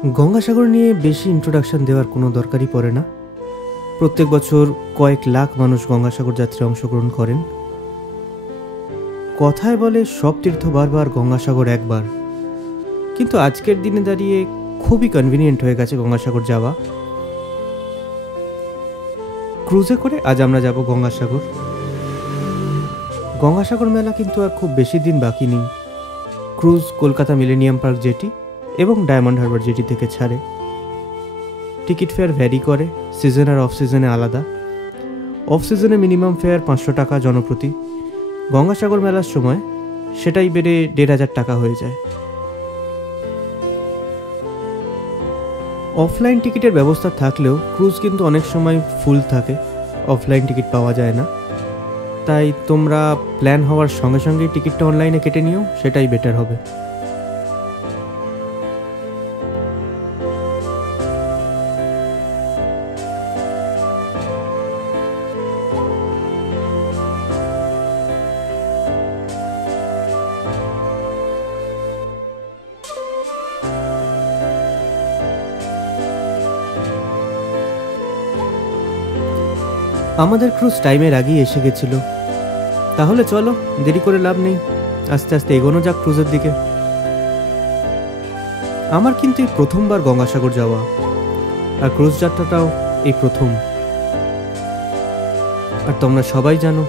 গঙ্গাসাগর নিয়ে বেশি ইন্ট্রোডাকশন দেওয়ার কোনো দরকারই পড়ে না। প্রত্যেক বছর কয়েক লাখ মানুষ গঙ্গাসাগর যাত্রায় অংশগ্রহণ করেন। কথায় বলে সব তীর্থ বারবার, গঙ্গাসাগর একবার। কিন্তু আজকের দিনে দাঁড়িয়ে খুবই কনভিনিয়েন্ট হয়ে গেছে গঙ্গাসাগর যাওয়া। ক্রুজে করে আজ আমরা যাব গঙ্গাসাগর। গঙ্গাসাগর মেলা কিন্তু আর খুব বেশি দিন বাকি নেই। Cruise Kolkata Millennium Park jetty এবং ডায়মন্ড হারবার জেটি থেকে ছাড়ে। টিকিট ফেয়ার ভ্যারি করে, সিজন আর অফ সিজনে আলাদা। অফ সিজনে মিনিমাম ফেয়ার 500 টাকা জনপ্রতি। গঙ্গাসাগর মেলার সময় সেটাই বেড়ে 1500 টাকা হয়ে যায়। অফলাইন টিকিটের ব্যবস্থা থাকলেও ক্রুজ কিন্তু অনেক সময় ফুল থাকে, অফলাইন টিকিট পাওয়া যায় না। তাই তোমরা প্ল্যান হওয়ার সঙ্গে সঙ্গেই টিকিটটা অনলাইনে কেটে নিও, সেটাই বেটার হবে। আমাদের ক্রুজ টাইমের আগেই এসে গেছিল। তাহলে চলো, দেরি করে লাভ নেই, আস্তে আস্তে এগোনো যাক ক্রুজের দিকে। আমার কিন্তু এই প্রথমবার গঙ্গাসাগর যাওয়া, আর ক্রুজ যাত্রাটাও এই প্রথম। আর তোমরা সবাই জানো,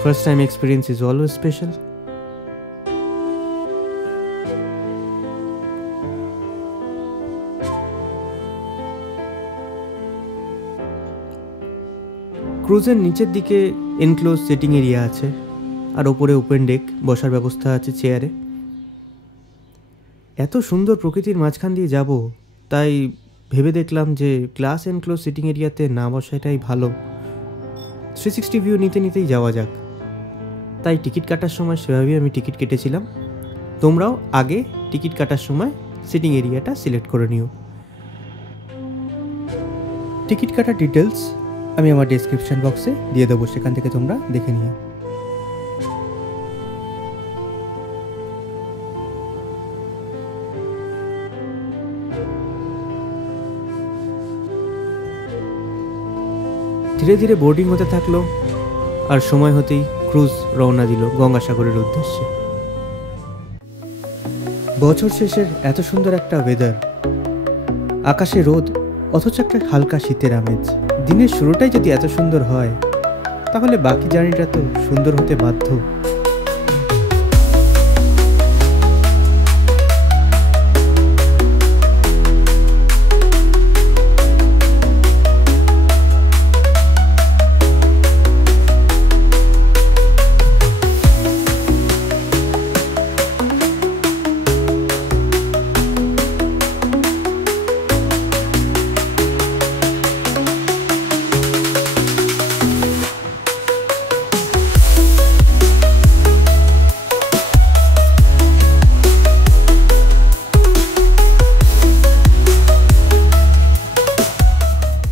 first time experience is always special. ক্রুজের নিচের দিকে এনক্লোজ সিটিং এরিয়া আছে, আর ওপরে ওপেন ডেক, বসার ব্যবস্থা আছে চেয়ারে। এত সুন্দর প্রকৃতির মাঝখান দিয়ে যাব, তাই ভেবে দেখলাম যে গ্লাস এনক্লোজ সিটিং এরিয়াতে না বসাটাই ভালো। 360 ভিউ নিতে নিতেই যাওয়া যাক। তাই টিকিট কাটার সময় সেভাবেই আমি টিকিট কেটেছিলাম। তোমরাও আগে টিকিট কাটার সময় সিটিং এরিয়াটা সিলেক্ট করে নিও। টিকিট কাটার ডিটেলস আমি আমার ডেসক্রিপশন বক্সে দিয়ে দেবো, সেখান থেকে তোমরা দেখে নিও। ধীরে ধীরে বোর্ডিং হতে থাকলো, আর সময় হতেই ক্রুজ রওনা দিল গঙ্গাসাগরের উদ্দেশ্যে। বছর শেষের এত সুন্দর একটা ওয়েদার, আকাশে রোদ, অথচ একটা হালকা শীতের আমেজ। দিনের শুরুটাই যদি এত সুন্দর হয়, তাহলে বাকি জার্নিটা তো সুন্দর হতে বাধ্য।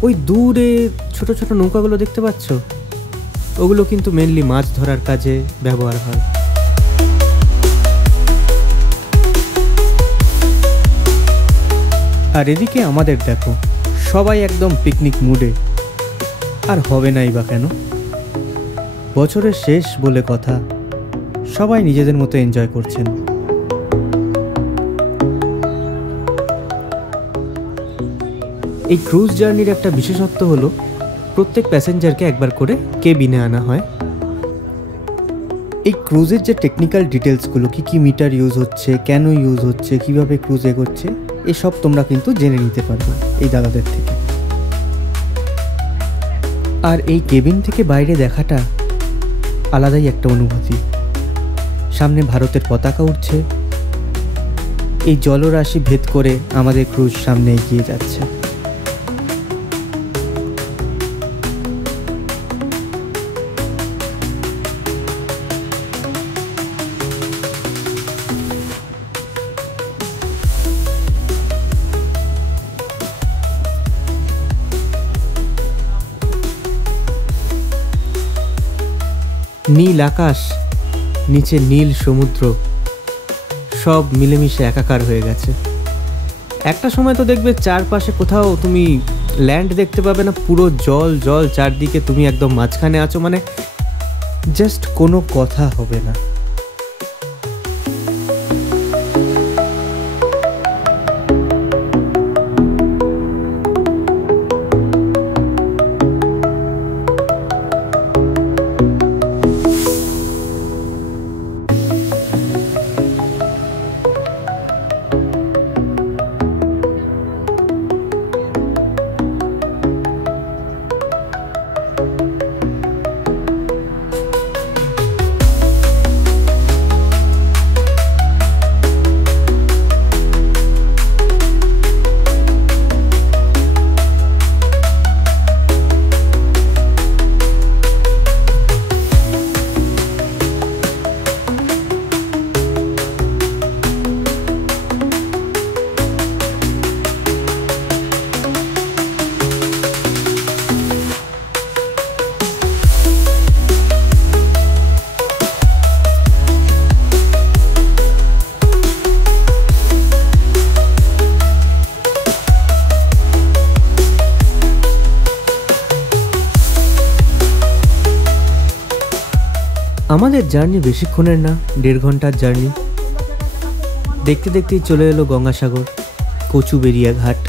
ওই দূরে ছোট ছোট নৌকাগুলো দেখতে পাচ্ছ, ওগুলো কিন্তু মেনলি মাছ ধরার কাজে ব্যবহার হয়। আর এদিকে আমাদের দেখো, সবাই একদম পিকনিক মুডে। আর হবে নাই বা কেন, বছরের শেষ বলে কথা, সবাই নিজেদের মতো এনজয় করছেন। এই ক্রুজ জার্নির একটা বিশেষত্ব হলো, প্রত্যেক প্যাসেঞ্জারকে একবার করে কেবিনে আনা হয়। এই ক্রুজের যে টেকনিক্যাল ডিটেলসগুলো, কী মিটার ইউজ হচ্ছে, কেন ইউজ হচ্ছে, কীভাবে ক্রুজ এগোচ্ছে, এসব তোমরা কিন্তু জেনে নিতে পারবে এই দাদাদের থেকে। আর এই কেবিন থেকে বাইরে দেখাটা আলাদাই একটা অনুভূতি। সামনে ভারতের পতাকা উঠছে, এই জলরাশি ভেদ করে আমাদের ক্রুজ সামনে এগিয়ে যাচ্ছে। নীল আকাশ, নিচে নীল সমুদ্র, সব মিলেমিশে একাকার হয়ে গেছে। একটা সময় তো দেখবে চারপাশে কোথাও তুমি ল্যান্ড দেখতে পাবে না, পুরো জল জল চারদিকে, তুমি একদম মাঝখানে আছো, মানে জাস্ট কোনো কথা হবে না। আমাদের জার্নি বেশিক্ষণের না, 1.5 ঘন্টার জার্নি। দেখতে দেখতেই চলে এলো গঙ্গাসাগর, কচুবেড়িয়া ঘাট।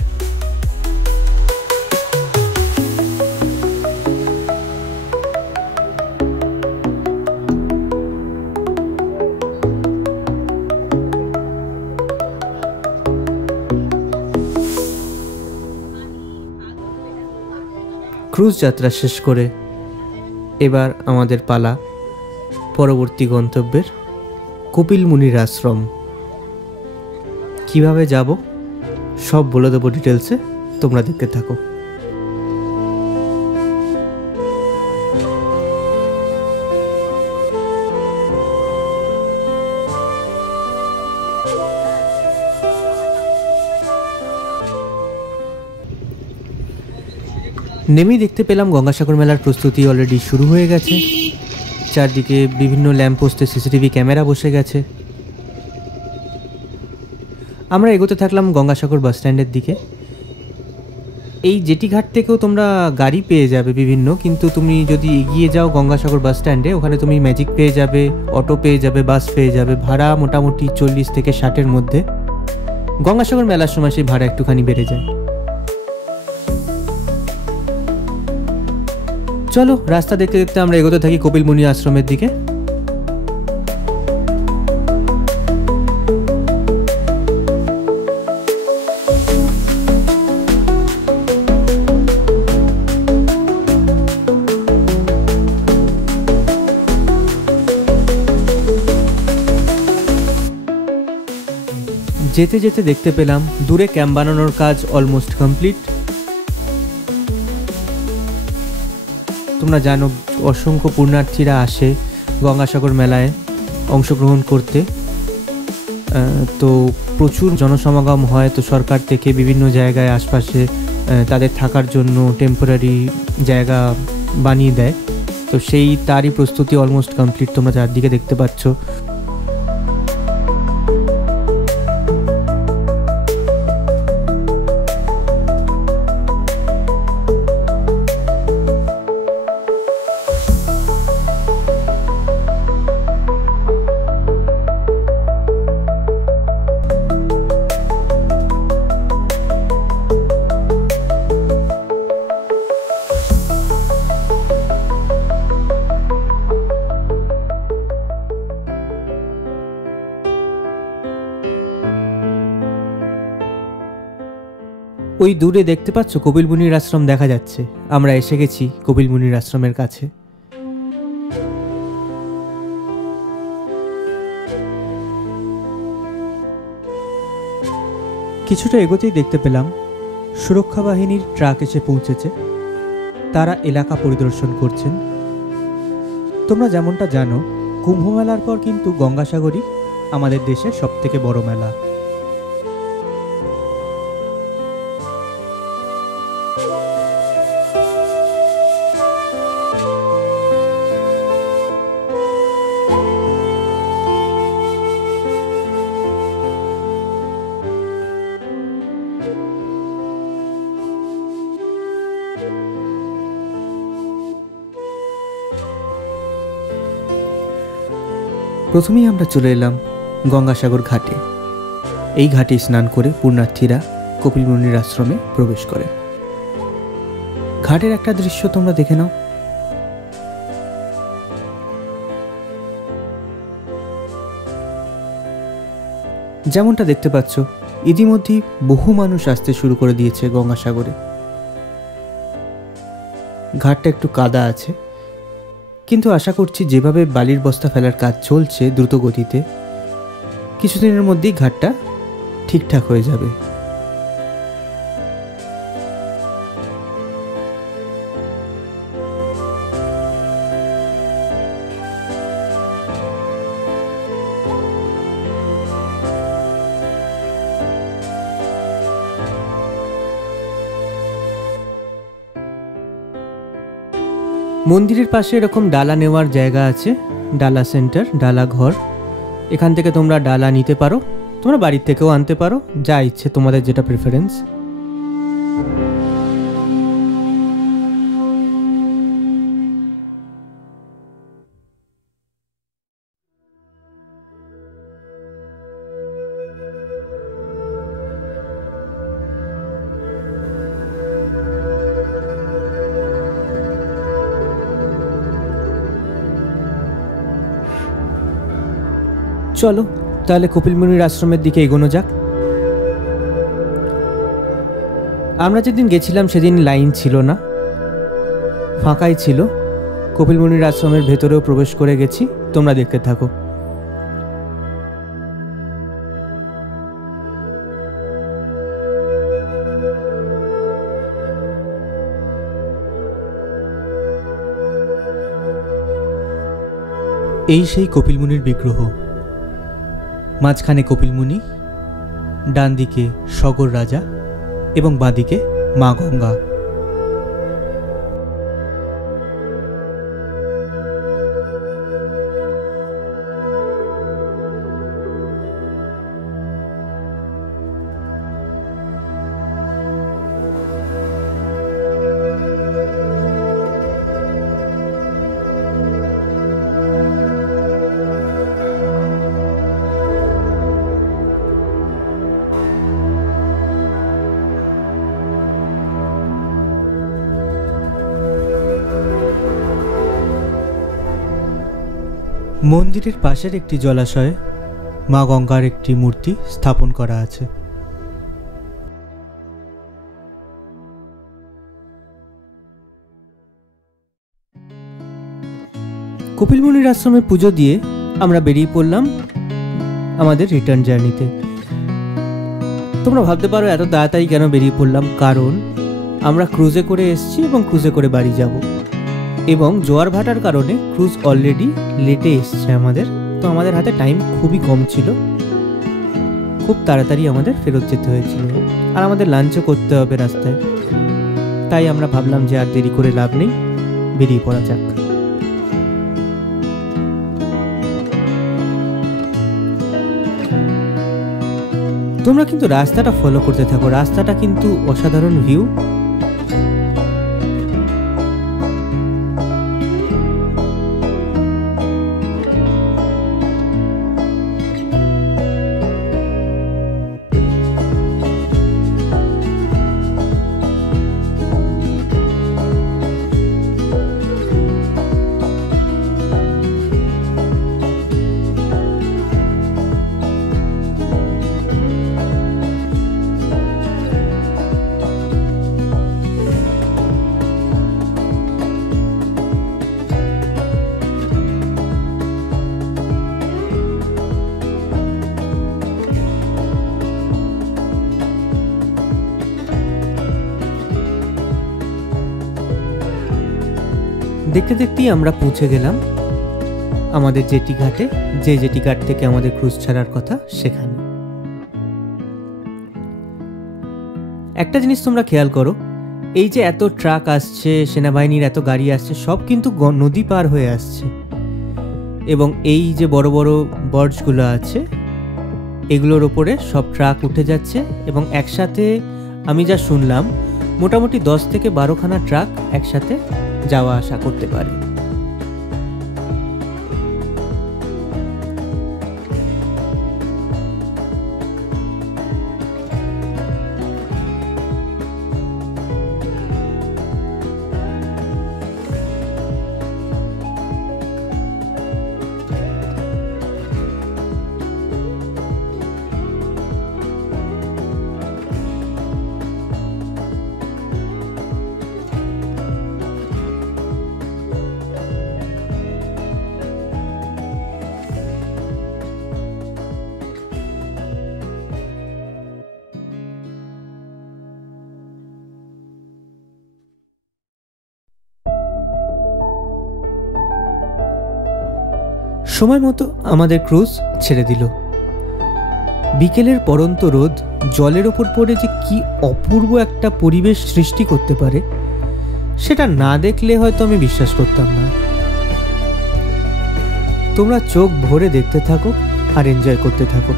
ক্রুজ যাত্রা শেষ করে এবার আমাদের পালা পরবর্তী গন্তব্যের, কপিল মুনির আশ্রম। কিভাবে যাব সব বলে দেবো ডিটেলসে, তোমরা দেখতে থাকো। নেমেই দেখতে পেলাম গঙ্গাসাগর মেলার প্রস্তুতি অলরেডি শুরু হয়ে গেছে। চারদিকে বিভিন্ন ল্যাম্পপোস্টে সিসিটিভি ক্যামেরা বসে গেছে। আমরা এগোতে থাকলাম গঙ্গাসাগর বাস স্ট্যান্ডের দিকে। এই জেটি ঘাট থেকেও তোমরা গাড়ি পেয়ে যাবে বিভিন্ন, কিন্তু তুমি যদি এগিয়ে যাও গঙ্গাসাগর বাস স্ট্যান্ডে, ওখানে তুমি ম্যাজিক পেয়ে যাবে, অটো পেয়ে যাবে, বাস পেয়ে যাবে। ভাড়া মোটামুটি 40 থেকে 60-এর মধ্যে। গঙ্গাসাগর মেলার সময় সেই ভাড়া একটুখানি বেড়ে যায়। চলো, রাস্তা দেখতে দেখতে আমরা এগোতে থাকি কপিল মুনি আশ্রমের দিকে। যেতে যেতে দেখতে পেলাম দূরে ক্যাম্প বানানোর কাজ অলমোস্ট কমপ্লিট। তোমরা জানো অসংখ্য পুণ্যার্থীরা আসে গঙ্গাসাগর মেলায় অংশগ্রহণ করতে, তো প্রচুর জনসমাগম হয়। তো সরকার থেকে বিভিন্ন জায়গায় আশপাশে তাদের থাকার জন্য টেম্পোরারি জায়গা বানিয়ে দেয়। তো তারই প্রস্তুতি অলমোস্ট কমপ্লিট, তোমরা চারদিকে দেখতে পাচ্ছ। ওই দূরে দেখতে পাচ্ছ কপিল মুনির আশ্রম দেখা যাচ্ছে। আমরা এসে গেছি কপিল মুনির আশ্রমের কাছে। কিছুটা এগোতেই দেখতে পেলাম সুরক্ষা বাহিনীর ট্রাক এসে পৌঁছেছে। তারা এলাকা পরিদর্শন করছেন। তোমরা যেমনটা জানো, কুম্ভ মেলার পর কিন্তু গঙ্গাসাগরই আমাদের দেশের সবথেকে বড় মেলা। প্রথমেই আমরা চলে এলাম গঙ্গাসাগর ঘাটে। এই ঘাটে স্নান করে পুণ্যার্থীরা কপিল মুনির আশ্রমে প্রবেশ করে। ঘাটের একটা দৃশ্য তোমরা দেখে নাও। যেমনটা দেখতে পাচ্ছ, ইতিমধ্যেই বহু মানুষ আসতে শুরু করে দিয়েছে গঙ্গাসাগরে। ঘাটটা একটু কাদা আছে, কিন্তু আশা করছি যেভাবে বালির বস্তা ফেলার কাজ চলছে দ্রুত গতিতে, কিছুদিনের মধ্যেই ঘাটটা ঠিকঠাক হয়ে যাবে। মন্দিরের পাশে এরকম ডালা নেওয়ার জায়গা আছে, ডালা সেন্টার, ডালা ঘর। এখান থেকে তোমরা ডালা নিতে পারো, তোমরা বাড়ির থেকেও আনতে পারো, যা ইচ্ছে তোমাদের, যেটা প্রেফারেন্স। চলো তাহলে কপিল মুনির আশ্রমের দিকে এগোনো যাক। আমরা যেদিন গেছিলাম সেদিন লাইন ছিল না, ফাঁকাই ছিল। কপিল মুনির আশ্রমের ভেতরেও প্রবেশ করে গেছি, তোমরা দেখতে থাকো। এই সেই কপিল মুনির বিগ্রহ। মাঝখানে কপিল মুনি, ডান দিকে সগর রাজা এবং বাঁদিকে মা গঙ্গা। মন্দিরের পাশের একটি জলাশয়ে মা গঙ্গার একটি মূর্তি স্থাপন করা আছে। কপিল মুনির আশ্রমে পুজো দিয়ে আমরা বেরিয়ে পড়লাম আমাদের রিটার্ন জার্নিতে। তোমরা ভাবতে পারো এত তাড়াতাড়ি কেন বেরিয়ে পড়লাম, কারণ আমরা ক্রুজে করে এসেছি এবং ক্রুজে করে বাড়ি যাব, এবং জোয়ার ভাটার কারণে ক্রুজ অলরেডি লেটে এসছে আমাদের। তো আমাদের হাতে টাইম খুবই কম ছিল, খুব তাড়াতাড়ি আমাদের ফেরত যেতে হয়েছিল, আর আমাদের লাঞ্চও করতে হবে রাস্তায়। তাই আমরা ভাবলাম যে আর দেরি করে লাভ নেই, বেরিয়ে পড়া যাক। তোমরা কিন্তু রাস্তাটা ফলো করতে থাকো, রাস্তাটা কিন্তু অসাধারণ ভিউ। দেখতে দেখতেই আমরা পৌঁছে গেলাম আমাদের জেটি ঘাটে, যে জেটি ঘাট থেকে আমাদের ক্রুজ ছাড়ার কথা সেখানে। একটা জিনিস তোমরা খেয়াল করো, এই যে এত ট্রাক আসছে, সেনাবাহিনীর এত গাড়ি আসছে, সব কিন্তু নদী পার হয়ে আসছে, এবং এই যে বড় বড় বর্জগুলো আছে এগুলোর ওপরে সব ট্রাক উঠে যাচ্ছে, এবং একসাথে আমি যা শুনলাম মোটামুটি 10 থেকে 12খানা ট্রাক একসাথে যাওয়া আসা করতে পারে। সময় মতো আমাদের ক্রুজ ছেড়ে দিল। বিকেলের পরন্ত রোদ জলের ওপর পড়ে যে কি অপূর্ব একটা পরিবেশ সৃষ্টি করতে পারে সেটা না দেখলে হয়তো আমি বিশ্বাস করতাম না। তোমরা চোখ ভরে দেখতে থাকো আর এনজয় করতে থাকো।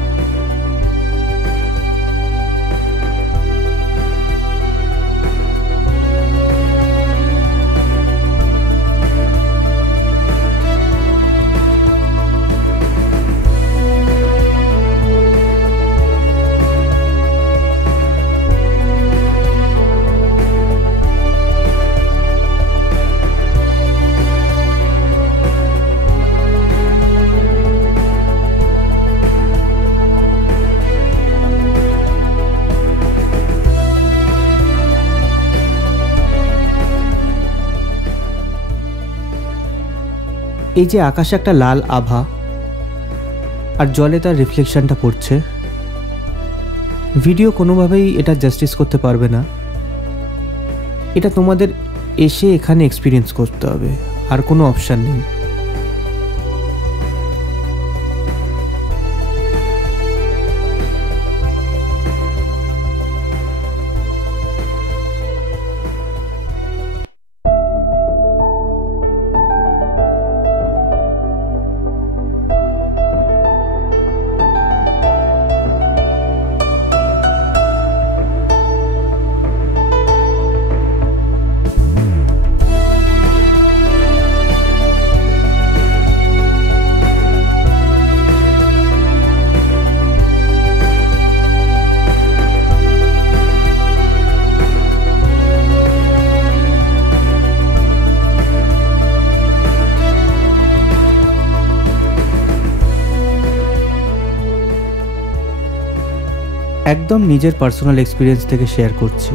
এই যে আকাশে একটা লাল আভা আর জলে তার রিফ্লেকশনটা পড়ছে, ভিডিও কোনোভাবেই এটা জাস্টিস করতে পারবে না। এটা তোমাদের এসে এখানে এক্সপিরিয়েন্স করতে হবে, আর কোনো অপশান নেই। একদম নিজের পার্সোনাল এক্সপিরিয়েন্স থেকে শেয়ার করছি।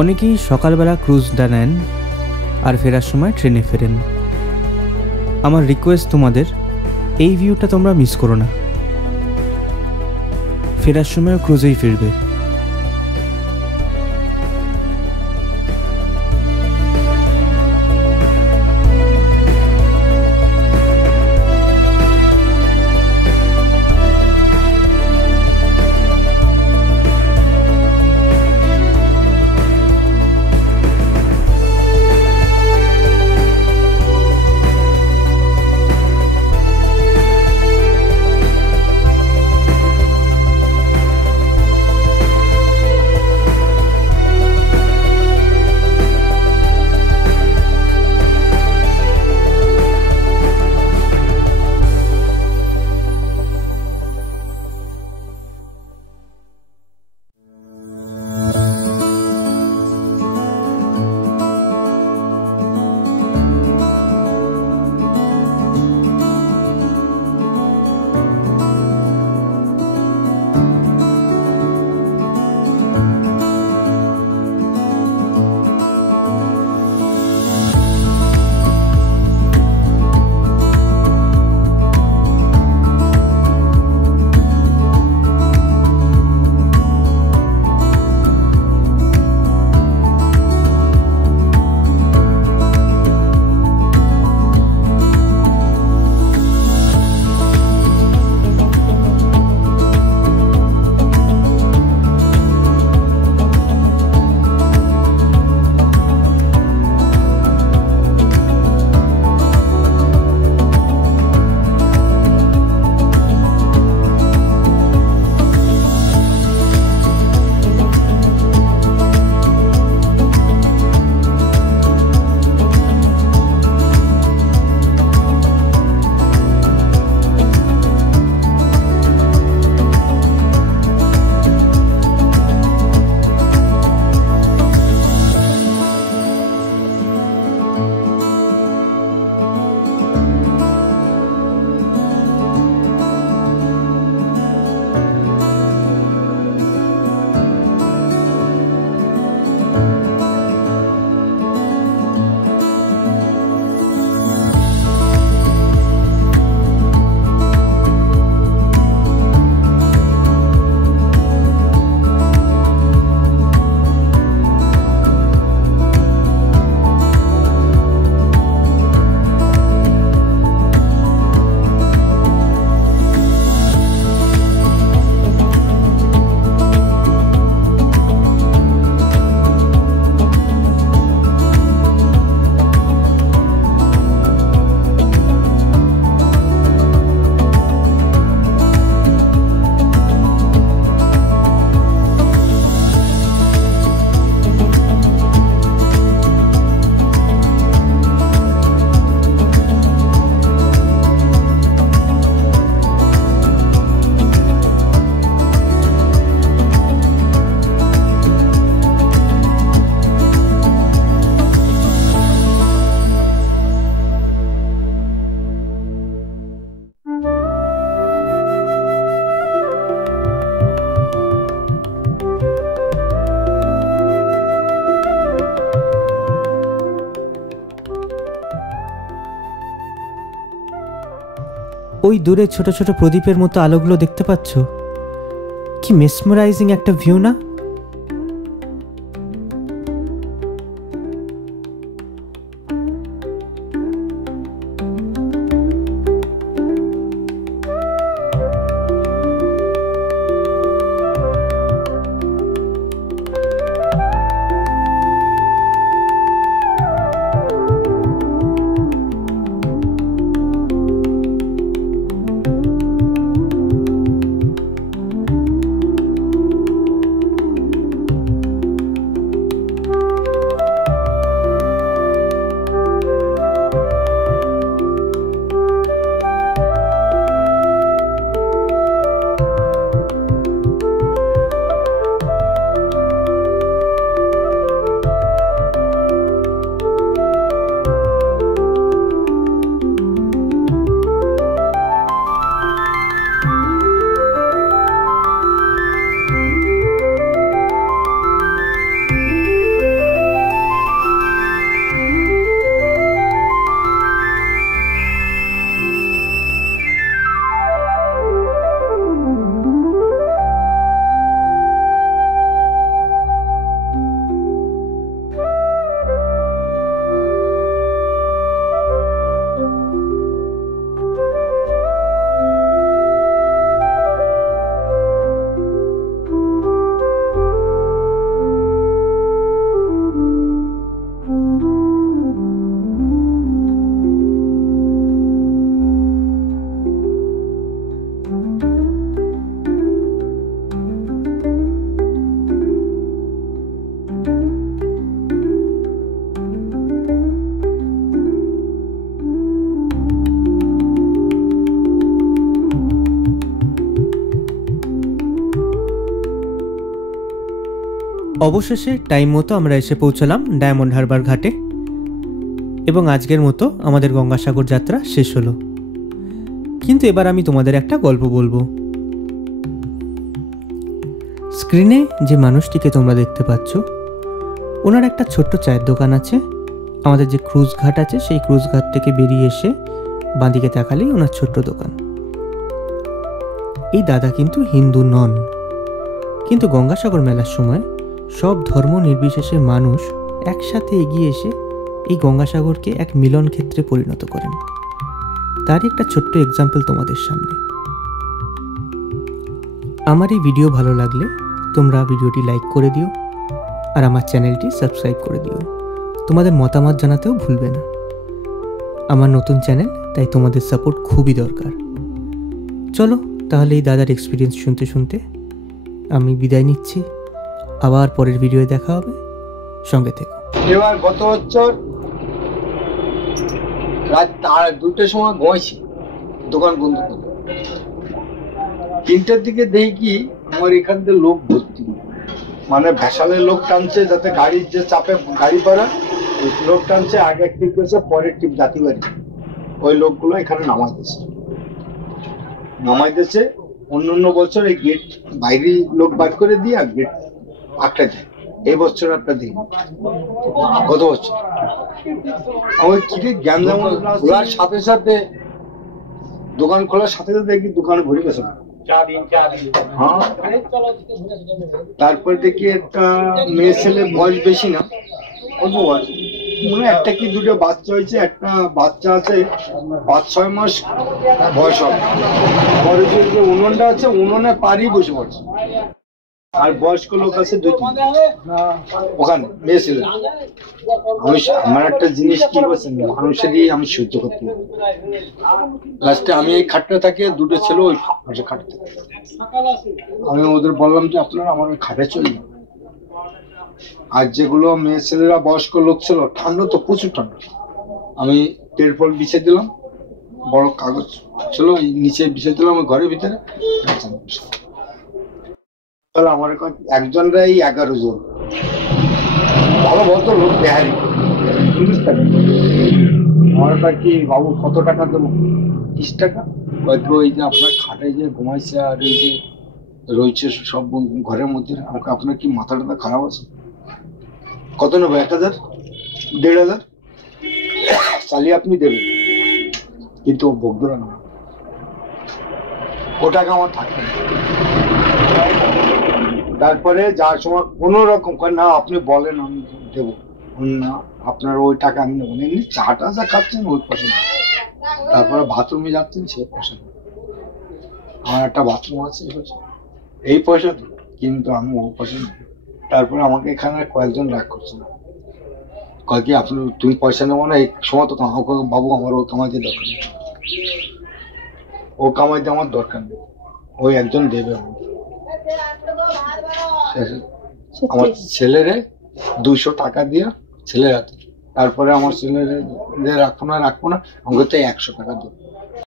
অনেকেই সকালবেলা ক্রুজটা নেন আর ফেরার সময় ট্রেনে ফেরেন। আমার রিকোয়েস্ট তোমাদের, এই ভিউটা তোমরা মিস করো না। ফেরার সময় ক্রুজেই ফিরবে। ওই দূরে ছোট ছোট প্রদীপের মতো আলোগুলো দেখতে পাচ্ছ? কি মেসমারাইজিং একটা ভিউ না? অবশেষে টাইম মতো আমরা এসে পৌঁছলাম ডায়মন্ড হারবার ঘাটে এবং আজকের মতো আমাদের গঙ্গাসাগর যাত্রা শেষ হলো। কিন্তু এবার আমি তোমাদের একটা গল্প বলবো। স্ক্রিনে যে মানুষটিকে তোমরা দেখতে পাচ্ছ, ওনার একটা ছোট্ট চায়ের দোকান আছে। আমাদের যে ক্রুজ ঘাট আছে সেই ক্রুজ ঘাট থেকে বেরিয়ে এসে বাঁদিকে তাকালেই ওনার ছোট্ট দোকান। এই দাদা কিন্তু হিন্দু নন, কিন্তু গঙ্গাসাগর মেলার সময় সব ধর্ম নির্বিশেষে মানুষ একসাথে এগিয়ে এসে এই গঙ্গাসাগরকে এক মিলন ক্ষেত্রে পরিণত করেন। তারই একটা ছোট্ট এক্সাম্পল তোমাদের সামনে। আমার এই ভিডিও ভালো লাগলে তোমরা ভিডিওটি লাইক করে দিও আর আমার চ্যানেলটি সাবস্ক্রাইব করে দিও। তোমাদের মতামত জানাতেও ভুলবে না। আমার নতুন চ্যানেল, তাই তোমাদের সাপোর্ট খুবই দরকার। চলো তাহলে এই দাদার এক্সপিরিয়েন্স শুনতে শুনতে আমি বিদায় নিচ্ছি। আবার পরের ভিডিওয়ে দেখা হবে, সঙ্গে থেকো। এবার গত বছর রাত 2টার সময় ঘুমাইছি, দোকান বন্ধ করে। 3টার দিকে দেখি কি আমার এখান থেকে লোক ভর্তি, মানে ভ্যাসালের লোক টানছে, যাতে গাড়ির যে চাপে গাড়ি পড়া লোক টানছে। আগে টিপ করেছে, পরের টিপ জাতি বাড়ি, ওই লোকগুলো এখানে নামাইতেছে। অন্য বছর এই গেট বাইরে লোক বার করে দিয়ে আর গেট আটটা যায়। এই বছর একটা দিন, গত বছর আমার কি গ্যাঞ্জাম খোলার সাথে সাথে, দোকান খোলার সাথে সাথে দেখি দোকানে ভরে গেছে। হ্যাঁ, তারপর দেখি একটা মেয়ে ছেলে, বয়স বেশি না, অল্প বয়স, মানে একটা কি দুটো বাচ্চা হয়েছে। একটা বাচ্চা আছে 5-6 মাস বয়স হবে। পরে যে উনুনটা আছে, উনুনে পারি বসে পড়ছে। আর বয়স্ক লোক আছে 2-3 ওখানে, মেয়ে ছেলে। আমার একটা জিনিস কি বলছেন, মানুষেরই আমি সহ্য করতে পারি। লাস্টে আমি এই খাটটা থাকি, দুটো ছেলে ওই পাশে খাটে থাকে। আমি ওদের বললাম যে আপনারা আমার ওই খাটে চলে যান। আর যেগুলো মেয়ে ছেলেরা বয়স্ক লোক ছিল, ঠান্ডা তো প্রচুর ঠান্ডা, আমি তেরপল বিছিয়ে দিলাম, বড় কাগজ ছিল নিচে বিছিয়ে দিলাম ঘরের ভিতরে। আমার একজনরাই 11 জন, ভালো ভদ্র লোক, বিহারি, আমার কি বাবু কত টাকা দেবো? 30 টাকা। হয়তো এই যে আপনার খাটে যে ঘুমাইছে আর এই যে রয়েছে সব ঘরের মধ্যে, আপনার কি মাথা টাথা খারাপ আছে? কত নেবো? 1000, 1500 চালিয়ে আপনি দেবেন, কিন্তু ভোগদরা না। ও টাকা আমার থাকবে না। তারপরে যার সময় কোনো রকম না আপনি বলেন আমি দেবো, না আপনার ওই টাকা আমি নেবো, এমনি চাটা যা খাচ্ছেন ওই পয়সা। তারপরে বাথরুমে যাচ্ছেন সে পয়সা। আমার একটা বাথরুম আছে এই পয়সা, কিন্তু আমি ওই পয়সা নেব। তারপরে আমাকে এখানে কয়েকজন রাগ করছে না, কয় কি আপনি তুমি পয়সা নেবো না, এই সময় তো বাবু আমার ও কামাইতে দরকার নেই, ও কামাইতে আমার দরকার নেই, ওই একজন দেবে আমার ছেলেরে 200 টাকা দিয়ে ছেলের হাতে। তারপরে আমার ছেলেরে রাখবো না আমাকে তো 100 টাকা দেবে।